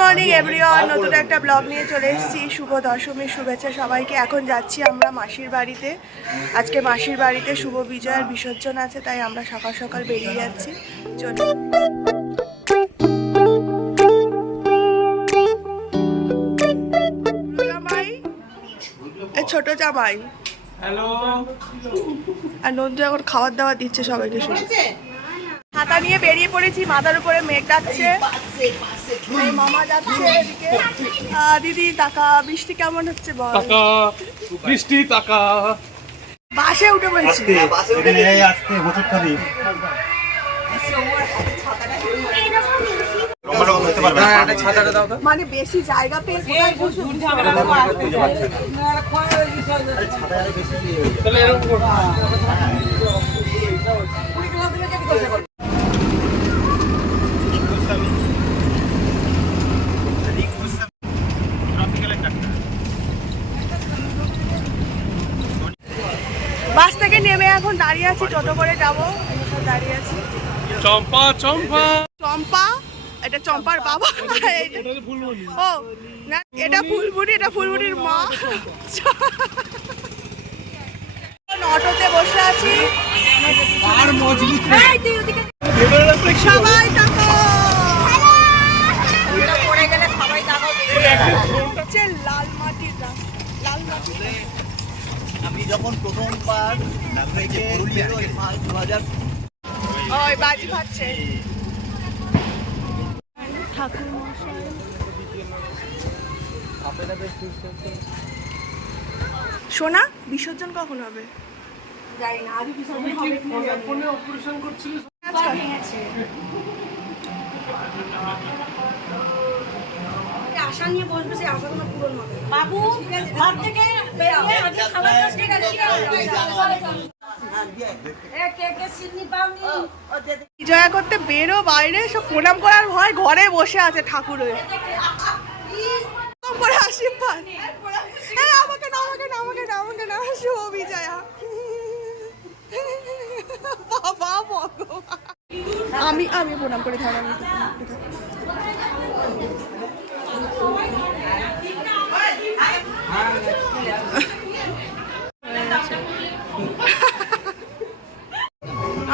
Morning everyone, নতুন একটা blog নিয়ে চলে এসেছি। শুভ দশমীর শুভেচ্ছা সবাইকে। এখন যাচ্ছি আমরা মাসির বাড়িতে। আজকে মাসির বাড়িতে শুভ বিজয়ের বিসর্জন আছে, তাই আমরা সকাল সকাল বেরিয়ে যাচ্ছি। চলো। জামাই, ছোট জামাই, হ্যালো। আর নন্দু এখন খাবার দাবার দিচ্ছে সবাইকে। শুনেছে ছাতা নিয়ে বেরিয়ে পড়েছি, মাথার উপরে মেঘ ডাকছে, মামা যাচ্ছে এদিকে। দিদি টাকা, বৃষ্টি কেমন হচ্ছে বল? বৃষ্টি টাকা। বাসে উঠে পড়েছি। মানে বেশি জায়গা পেয়ে বাস থেকে নেমে এখন দাঁড়িয়ে আছি, টোটো করে যাবো। দাঁড়িয়ে আছি। চম্পা চম্পা চম্পা, এটা চম্পার বাবা। ও না, এটা ফুলবুড়ি, এটা ফুলবুড়ির মা। অটোতে বসে আছি, সবাই দেখো। লাল মাটির রাস্তা, লাল মাটির। আমি যখন প্রথমবার ওই বাজি খাচ্ছে ঠাকুর মশাই। সোনা, বিসর্জন কখন হবে? জানি না, আজ বিসর্জন হবে কি না। ফোনে অপারেশন করছিল, আশা নিয়ে বসবে, সেই আশাগুলো পূরণ হবে। বাবু ঘর থেকে বেরিয়ে আজকে খাবারটা সেরে গেছি। বিজয়া করতে বেরো বাইরে, সব প্রণাম করার ভয় ঘরে বসে আছে ঠাকুরের। আশীর্বাদ আমাকে না, আমাকে না, আমাকে না, আমাকে না। শুভ বিজয়া বাবা ভগবান। আমি প্রণাম করে থাকি।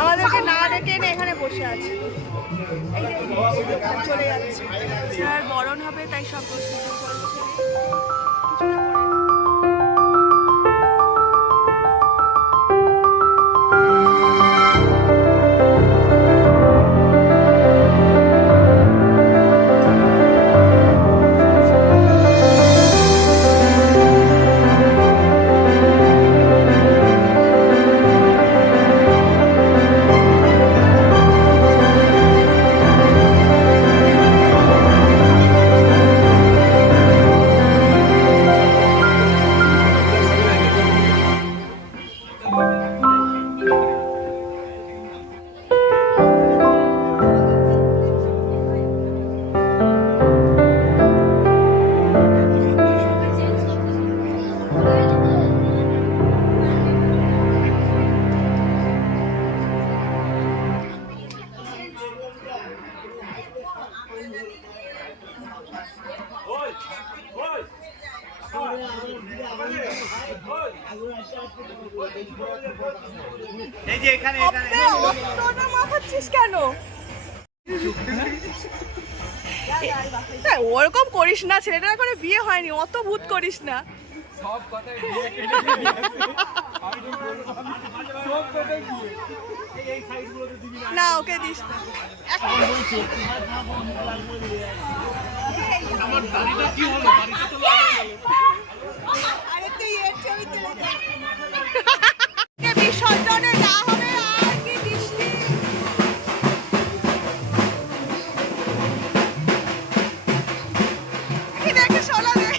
আমাদেরকে না ডেকে এনে এখানে বসে আছে। চলে যাচ্ছে, স্যার বরণ হবে, তাই সব প্রস্তুতি চলছে। কেন ওরকম করিস না, ছেলেটার এখনো বিয়ে হয়নি, অত ভূত করিস না। না ওকে দিস না। বিসর্জনে যা হবে আর কি বৃষ্টি। দেখে শোনা দেয়।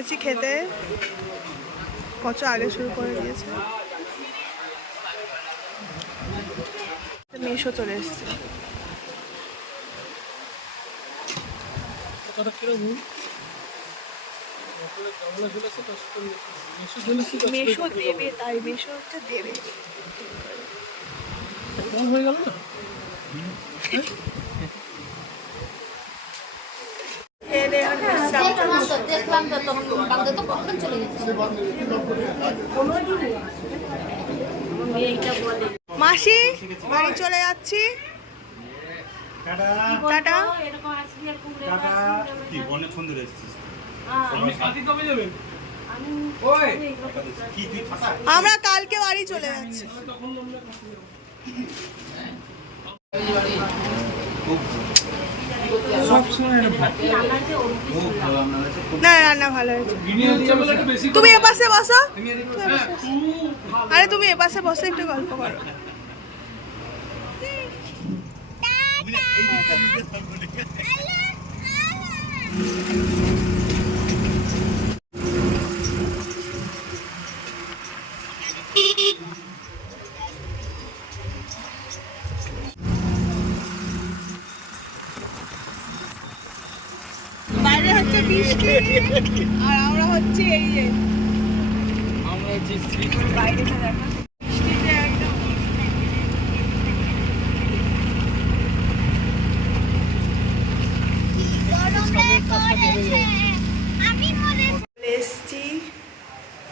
পড়েছি খেতে, কত আগে শুরু করে দিয়েছে। মেশো চলে এসছে। মেশো দেবে, তাই মেশো হচ্ছে দেবে হয়ে গেল না। মাসি বাড়ি চলে যাচ্ছি, টাটা। আমরা কালকে বাড়ি চলে যাচ্ছি। না রান্না ভালো হয়েছে। তুমি এপাশে বসো, আরে তুমি এপাশে বসে একটু গল্প করো। বাইরে হচ্ছে বৃষ্টি আর আমরা হচ্ছে এই যে বাইরে বৃষ্টিতে একদম এসছি,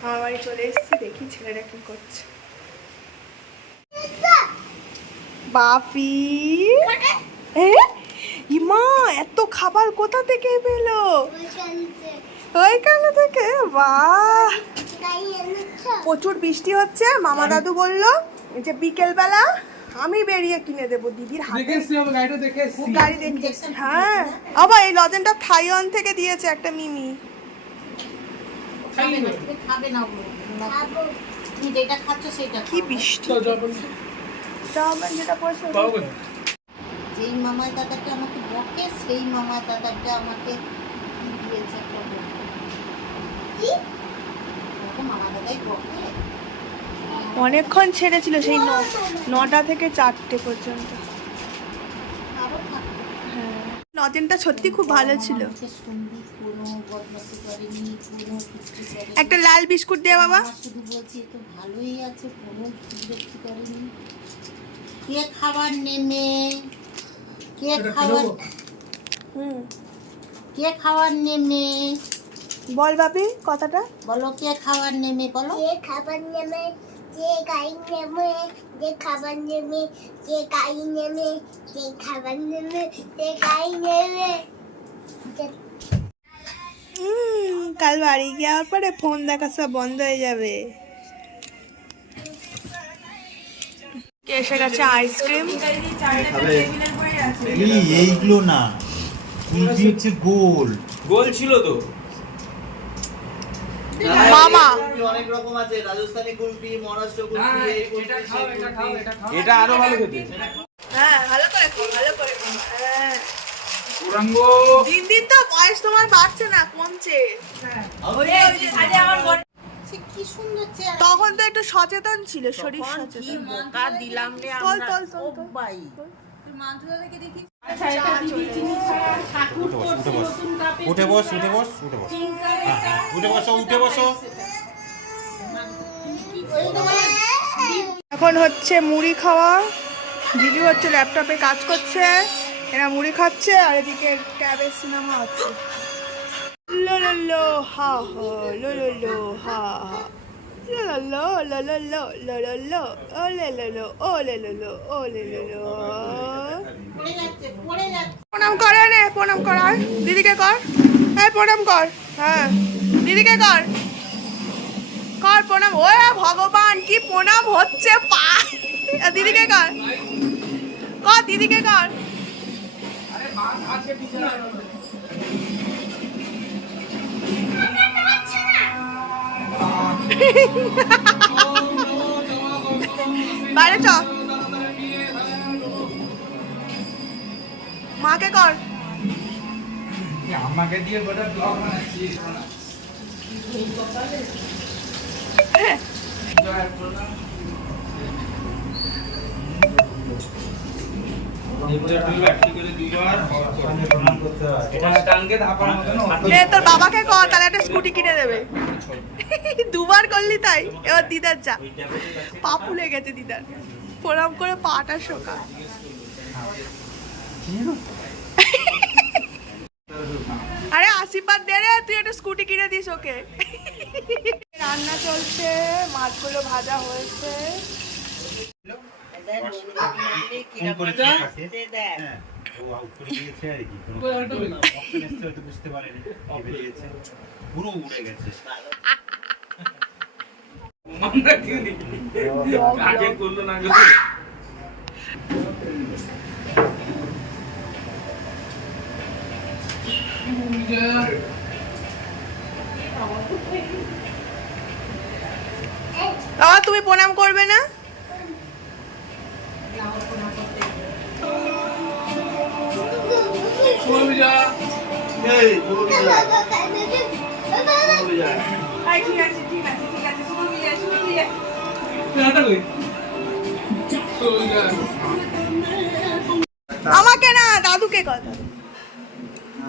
আমার বাড়ি চলে এসছি। দেখি ছেলেটা কি করছে। বাপি ইমা এত খাবার কোথা থেকে পেলো? ওইখান থেকে। বাহ, প্রচুর বৃষ্টি হচ্ছে। মামা দাদু বললো যে বিকেল বেলা আমি বেরিয়ে কিনে দেবো দিদির হাতে। গাড়ি দেখে, হ্যাঁ আবার এই লজেনটা থাইওয়ান থেকে দিয়েছে একটা মিমি। কি বৃষ্টি, যেটা পড়ছে যেই মামা দাদাটা আমাকে বকে সেই মামা দাদাটা আমাকে দিয়েছে মামা দাদাই বকে। অনেকক্ষণ ছেড়েছিল, সেই 9টা থেকে 4টে পর্যন্ত। হ্যাঁ, লজেনটা সত্যি খুব ভালো ছিল। একটা লাল বিস্কুট দিয়ে বাবা। শুধু বলছি তো ভালোই আছে, কোনো বিরক্তি করেনি। কে খাবার নেমে, কে খাবার নেমে বল বাপি কথাটা বলো। কে খাবার নেমে বলো। যে খাবার নেমে, যে গাড়ি নেমে, যে খাবার নেমে, যে গাড়ি নেমে, যে খাবার নেমে, যে গাড়ি নেমে। কাল বাড়ি যাওয়ার পরে ফোন দেখা সব বন্ধ হয়ে যাবে। এসে গেছে আইসক্রিম। এইগুলো না, কুলফি হচ্ছে গোল গোল ছিল তো। মামা অনেক রকম আছে, রাজস্থানি কুলফি, মহারাষ্ট্র কুলফি, এই কুলফি, সেই কুলফি। এটা আরো ভালো খেতে। হ্যাঁ ভালো করে খাও, ভালো করে খাও। হ্যাঁ পুরাঙ্গ দিন দিন তো বয়স তোমার বাড়ছে না, কমছে। হ্যাঁ সে কি সুন্দর চেহারা। তখন তো একটু সচেতন ছিল, শরীর কি সচেতন। মকা দিলাম রে তোল আমরা তোল তোল তোল। সবাই। উঠে বস, উঠে বস, উঠে বস, উঠে বসো, উঠে বসো। এখন হচ্ছে মুড়ি খাওয়া। দিদি হচ্ছে ল্যাপটপে কাজ করছে, এরা মুড়ি খাচ্ছে, আর এদিকে ক্যাবের সিনেমা হচ্ছে। লো লো লো হা হা, লো লো লো হা হা, লো লো লো লো লো লো লো লো, ও লে লো লো, ও লে লো লো, ও লে লো লো। পড়ে যাচ্ছে, পড়ে যাচ্ছে। প্রণাম করে নে, প্রণাম কর। দিদিকে কর, হ্যাঁ প্রণাম কর। হ্যাঁ দিদিকে কর, কর প্রণাম। ও ভগবান, কি প্রণাম হচ্ছে পা। দিদিকে কর, কর দিদিকে কর। বাইরে চ, মাকে কর। আমাকে দিয়ে গোটা ব্লগ বানাচ্ছি। তোর বাবাকে কর, তাহলে একটা স্কুটি কিনে দেবে। দুবার করলি তাই, এবার দিদার যা। পা ফুলে গেছে দিদার, প্রণাম করে পাটা শোকা। আরে আশীর্বাদ দে রে, তুই একটা স্কুটি কিনে দিস ওকে। রান্না চলছে, মাছগুলো ভাজা হয়েছে। পুরো উড়ে গেছে। আগে করলো না গো। বাবা তুমি প্রণাম করবে না? এই শুভ বিজয়। ঠিক আছে ঠিক আছে ঠিক আছে, শুভ বিজয়, শুভ বিজয়। আমাকে না, দাদুকে কথা।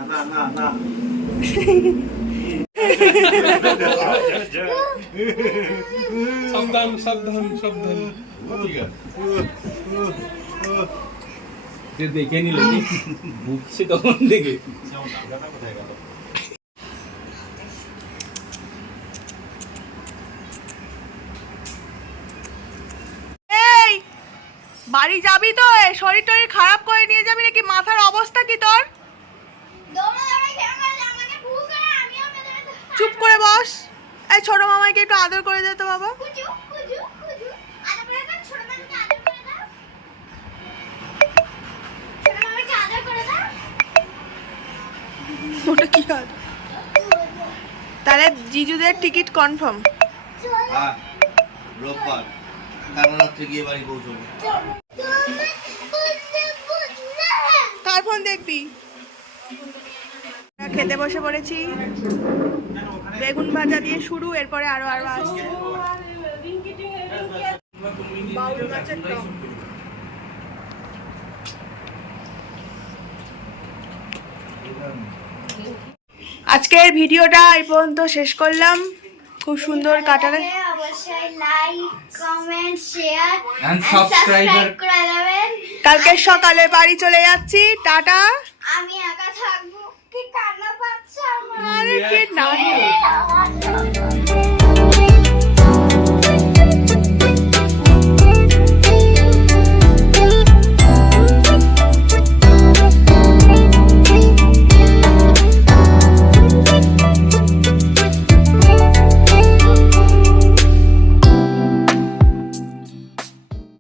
না না না সাবধান সাবধান সাবধান। দেখে নিল বুঝছে তখন দেখে। এই বাড়ি যাবি তো? শরীর টরীর খারাপ করে নিয়ে যাবি নাকি? মাথার অবস্থা কি তোর? চুপ করে বস। এই ছোট মামাকে একটু আদর করে দে তো বাবা। ওটা কি হয়? তাহলে জিজুদের টিকিট কনফার্ম। হ্যাঁ রোববার কাল রাত্রে গিয়ে বাড়ি পৌঁছবো। কার ফোন দেখবি? খেতে বসে পড়েছি, বেগুন ভাজা দিয়ে শুরু, এরপরে আরো আরো আসছে। বাউল মাছের টক। আজকের ভিডিওটা এই পর্যন্ত শেষ করলাম। খুব সুন্দর কাটালে। অবশ্যই like comment share And subscribe করে দেবেন। কালকে সকালে বাড়ি চলে যাচ্ছি, টাটা। আমি একা থাকবো, কি কান্না পাচ্ছে আমার। আরে কি না।